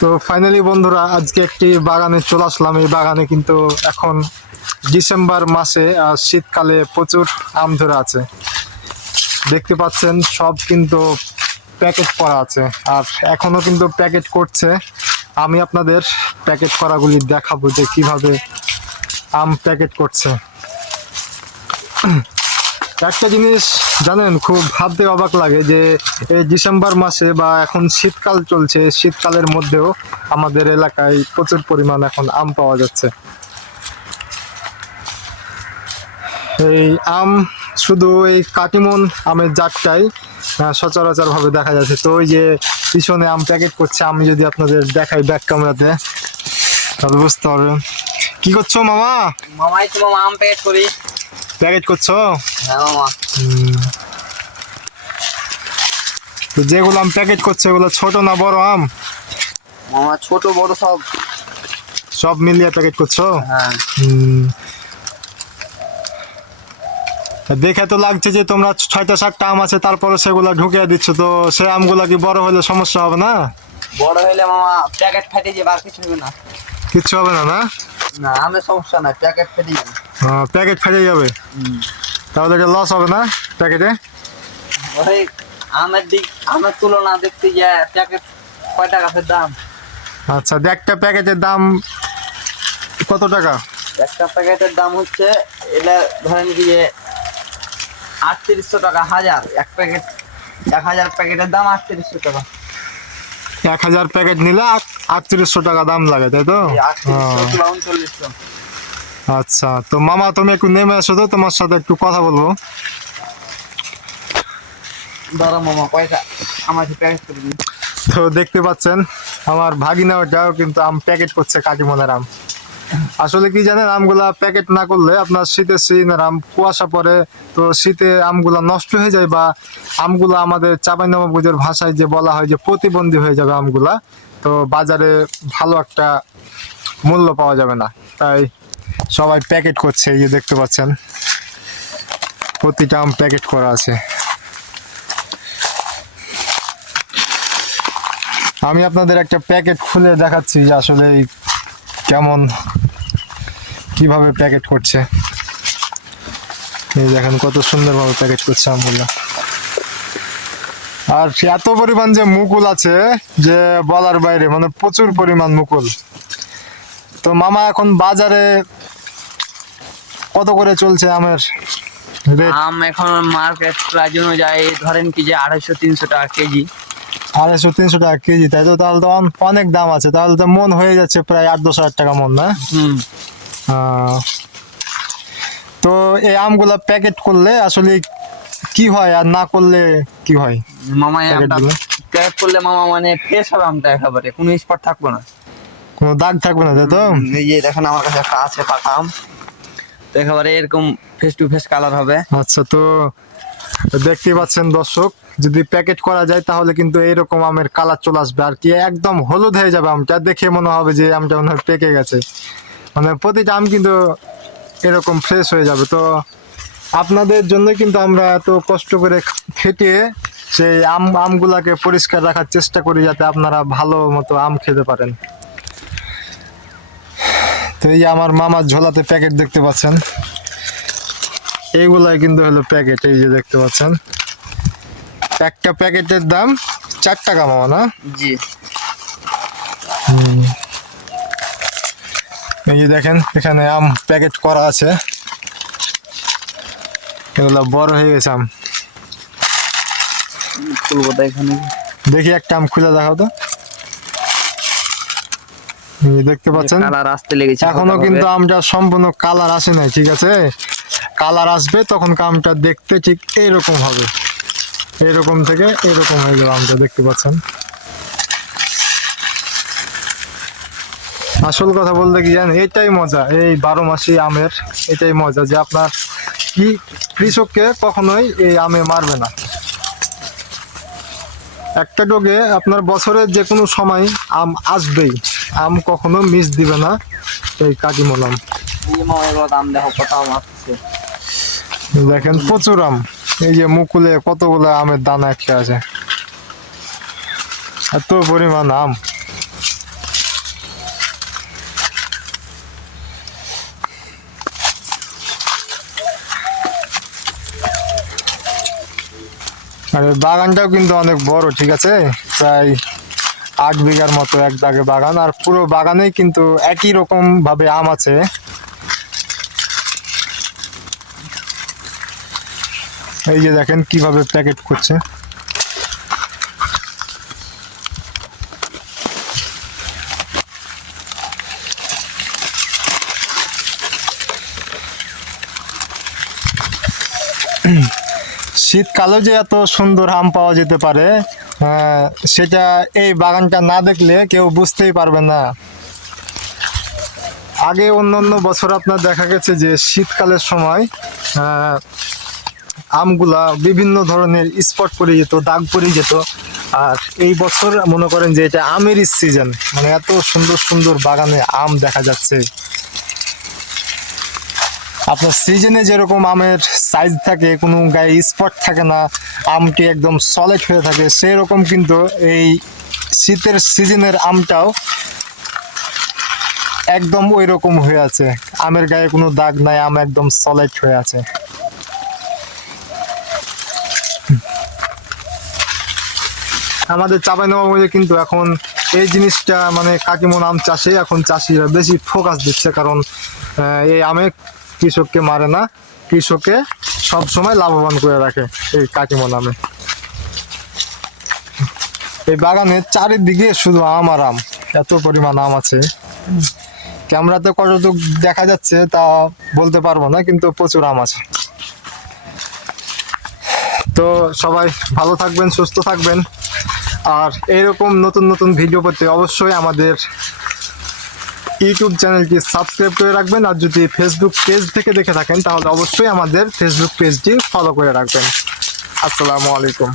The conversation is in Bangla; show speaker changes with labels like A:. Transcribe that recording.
A: তো ফাইনালি বন্ধুরা, আজকে একটি বাগানে চলে আসলাম। এই বাগানে কিন্তু এখন ডিসেম্বর মাসে আর শীতকালে প্রচুর আম ধরে আছে। দেখতে পাচ্ছেন, সব কিন্তু প্যাকেট করা আছে। আর এখনও কিন্তু প্যাকেট করছে। আমি আপনাদের প্যাকেট করাগুলি দেখাবো যে কীভাবে আম প্যাকেট করছে। একটা জিনিস জানেন, খুব ভাবতে অবাক লাগে যে এই ডিসেম্বর মাসে বা এখন শীতকাল চলছে, শীতকালের মধ্যেও আমাদের এলাকায় প্রচুর পরিমাণ এখন আম পাওয়া যাচ্ছে। এই আম শুধু এই কাটিমন আমের জাতটাই সচরাচরভাবে দেখা যাচ্ছে। তো ওই যে পিছনে আম প্যাকেট করছে, আমি যদি আপনাদের দেখাই ব্যাক ক্যামেরাতে তাহলে বুঝতে পারবেন। কি করছ মামা?
B: মামাই তো মামা আম প্যাকেট করি।
A: প্যাকেট করছ?
B: হ্যাঁ
A: তো যেগুলো আম প্যাকেট করছে ওগুলো ছোট না বড় আম?
B: মামা ছোট বড় সব।
A: সব মিলিয়ে প্যাকেট করছ?
B: হ্যাঁ।
A: দেখে তো লাগছে যে তোমরা ছয়টা সাতটা আম আছে তারপরে সেগুলো ঢুকিয়ে দিচ্ছ তো সে আমগুলো কি বড় হলে সমস্যা হবে না?
B: বড় হলে মামা প্যাকেট ফেটে যাবে আর কিছু হবে না।
A: কিচ্ছু হবে না না?
B: না আমের সমস্যা নাই প্যাকেট ফেটে যাবে
A: প্যাকেট ফেটে যাবে। তাহলে এটা লস হবে না প্যাকেটে
B: ওই আমের দিক আমের তুলনা দেখতে যে প্যাকেট কয় টাকা দাম?
A: আচ্ছা একটা প্যাকেটের দাম কত টাকা?
B: একটা প্যাকেটের দাম হচ্ছে এটা ধরেন কি যে আটত্রিশশো টাকা হাজার। এক প্যাকেট এক হাজার প্যাকেটের দাম আটত্রিশশো টাকা।
A: এক হাজার প্যাকেট নিলে আটত্রিশশো টাকা দাম লাগে তাই তো?
B: আটত্রিশশো
A: হ্যাঁ।
B: উনচল্লিশশো।
A: আচ্ছা তো মামা তুমি একটু নেমে আসো তো তোমার সাথে একটু কথা বলব।
B: ধরো মামা কয়টা? আমাকে প্যাকেট করে দিন।
A: তো দেখতে পাচ্ছেন আমার ভাগিনা ওটাও কিন্তু আম প্যাকেট করছে কাটিমনের আম। আসলে কি জানেন আমগুলা প্যাকেট না করলে আপনার শীতের সিজনের আম কুয়াশা পড়ে তো শীতে আমগুলা নষ্ট হয়ে যায় বা আমগুলা আমাদের চাঁপাইনবাবগঞ্জের ভাষায় যে বলা হয় যে প্রতিবন্ধী হয়ে যাবে আমগুলা তো বাজারে ভালো একটা মূল্য পাওয়া যাবে না। তাই সবাই প্যাকেট করছে, এই যে দেখতে পাচ্ছেন। প্রতিটা আম প্যাকেট করা আছে। আমি আপনাদের একটা প্যাকেট খুলে দেখাচ্ছি যে আসলে কেমন, কীভাবে প্যাকেট করছে। এই দেখেন কত সুন্দরভাবে প্যাকেট করছে আমগুলো। আর এত পরিমাণ যে মুকুল আছে যে বলার বাইরে মানে প্রচুর পরিমাণ মুকুল। তো মামা এখন বাজারে কত করে চলছে আমের
B: আম এখন মার্কেট প্রাইস অনুযায়ী ধরেন কি যে আড়াইশো তিনশো টাকা কেজি।
A: আড়াইশো তিনশো টাকা কেজি। তাই তো তাহলে তো অনেক দাম আছে। তাহলে তো মন হয়ে যাচ্ছে প্রায় আট দশ হাজার টাকা মন না?
B: হুম।
A: তো এই আমগুলা প্যাকেট করলে আসলে কি হয় আর না করলে কি হয়?
B: মামা প্যাকেট করলে মামা মানে ফ্রেশ হবে আমটা একেবারে। কোনো স্পট থাকবে না।
A: কোনো দাগ থাকবে না তাই তো?
B: এই দেখেন আমার কাছে একটা আছে পাকা আম। একেবারে এরকম ফেস টু ফেস কালার হবে।
A: আচ্ছা তো দেখতে পাচ্ছেন দর্শক, যদি প্যাকেট করা যায় তাহলে কিন্তু এইরকম আমের কালার চলে আসবে। আর কি একদম হলুদ হয়ে যাবে আমটা। দেখে মনে হবে যে আমটা মনে হয় পেকে গেছে। মানে প্রতিটা আম কিন্তু এরকম ফ্রেশ হয়ে যাবে। তো আপনাদের জন্য কিন্তু আমরা এত কষ্ট করে খেটিয়ে সেই আম, আমগুলাকে পরিষ্কার রাখার চেষ্টা করি যাতে আপনারা ভালো মতো আম খেতে পারেন। এই আমার মামার ঝোলাতে প্যাকেট দেখতে পাচ্ছেন। এইগুলাই কিন্তু হলো প্যাকেট এই যে দেখতে পাচ্ছেন। একটা প্যাকেটের দাম চার টাকা মামা না?
B: জি।
A: এই যে দেখেন এখানে আম প্যাকেট করা আছে। এগুলো বড় হয়ে গেছে আম।
B: খুলবো এখানে।
A: দেখি একটা আম খুলে দেখাও তো। দেখতে পাচ্ছেন?
B: কালার আসতে লেগেছে এখনও
A: কিন্তু আমটা সম্পূর্ণ কালার আসে নাই ঠিক আছে? কালার আসবে তখন আমটা দেখতে ঠিক এইরকম হবে। এইরকম থেকে এইরকম হয়ে যাবে আমটা দেখতে পাচ্ছেন? আসল কথা বলতে কি জানেন এটাই মজা এই বারো মাসি আমের এটাই মজা যে আপনার কি কৃষককে কখনোই এই আমে মারবে না। একটা ডোগে আপনার বছরের যে কোনো সময় আম আসবেই। আম কখনো মিস দিবে না এই কাকিমল আম
B: এই যে মামা এগুলো দাম দেখো আম আসছে
A: দেখেন প্রচুর আম। এই যে মুকুলে কতগুলো আমের দানা একটা আছে। এত পরিমাণ আম। আর এই বাগানটাও কিন্তু অনেক বড়, ঠিক আছে? প্রায় আট বিঘার মতো এক দাগে বাগান, আর পুরো বাগানেই কিন্তু একই রকম ভাবে আম আছে। এই যে দেখেন কীভাবে প্যাকেট করছে। শীতকালেও যে এত সুন্দর আম পাওয়া যেতে পারে সেটা এই বাগানটা না দেখলে কেউ বুঝতেই পারবে না। আগে অন্য অন্য বছর আপনার দেখা গেছে যে শীতকালের সময় আমগুলা বিভিন্ন ধরনের স্পট পড়ে যেত, দাগ পড়ে যেত। আর এই বছর মনে করেন যে এটা আমের সিজন মানে এত সুন্দর সুন্দর বাগানে আম দেখা যাচ্ছে। আপনার সিজনে যেরকম আমের সাইজ থাকে, কোনো গায়ে স্পট থাকে না, আমটি একদম সলিড হয়ে থাকে সেই রকম কিন্তু এই শীতের সিজনের আমটাও একদম ওই রকম হয়ে আছে। আমের গায়ে কোনো দাগ নাই, আম একদম সলিড হয়ে আছে। আমাদের চাপাই চাপাইনবাবগঞ্জে কিন্তু এখন এই জিনিসটা মানে কাকিমন আম চাষে এখন চাষিরা বেশি ফোকাস দিচ্ছে কারণ এই আমে কৃষককে মারে না কৃষককে সব সময় লাভবান করে রাখে এই কাকিমন নামে। এই বাগানে চারিদিকে শুধু আম আর আম, এত পরিমাণ আম আছে। ক্যামেরাতে কতটুকু দেখা যাচ্ছে তা বলতে পারব না, কিন্তু প্রচুর আম আছে। তো সবাই ভালো থাকবেন, সুস্থ থাকবেন। আর এরকম নতুন নতুন ভিডিও পেতে অবশ্যই আমাদের ইউটিউব চ্যানেলটি সাবস্ক্রাইব করে রাখবেন আর যদি ফেসবুক পেজ থেকে দেখে থাকেন, তাহলে অবশ্যই আমাদের ফেসবুক পেজটি ফলো করে রাখবেন। আসসালামু আলাইকুম।